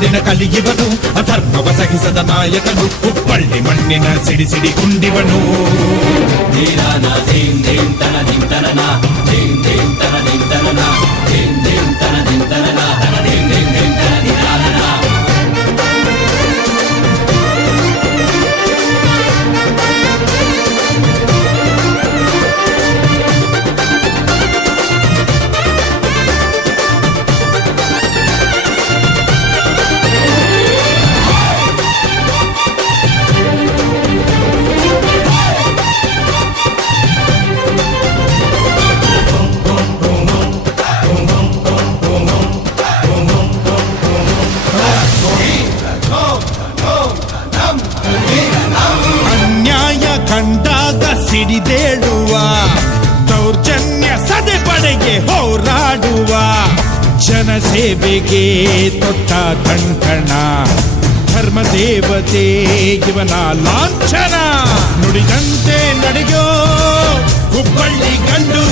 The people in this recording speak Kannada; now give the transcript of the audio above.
ನಾಡಿನ ಕಲಿಯುವನು ಅಧರ್ಮವ ಸಹಿಸದ ನಾಯಕನು ಹುಬ್ಬಳ್ಳಿ ಮಣ್ಣಿನ ಸಿಡಿ ಗುಂಡಿವನು ಕಂಡಾಗ ಸಿಡಿದೇಳುವ ದೌರ್ಜನ್ಯ ಸದೆಪಡೆಗೆ ಹೋರಾಡುವ ಜನಸೇವೆಗೆ ತೊಟ್ಟ ಕಂಕಣ ಧರ್ಮದೇವತೆ ಇವನ ಲಾಂಛನ ನುಡಿದಂತೆ ನಡೆಯೋ ಹುಬ್ಬಳ್ಳಿ ಗಂಡು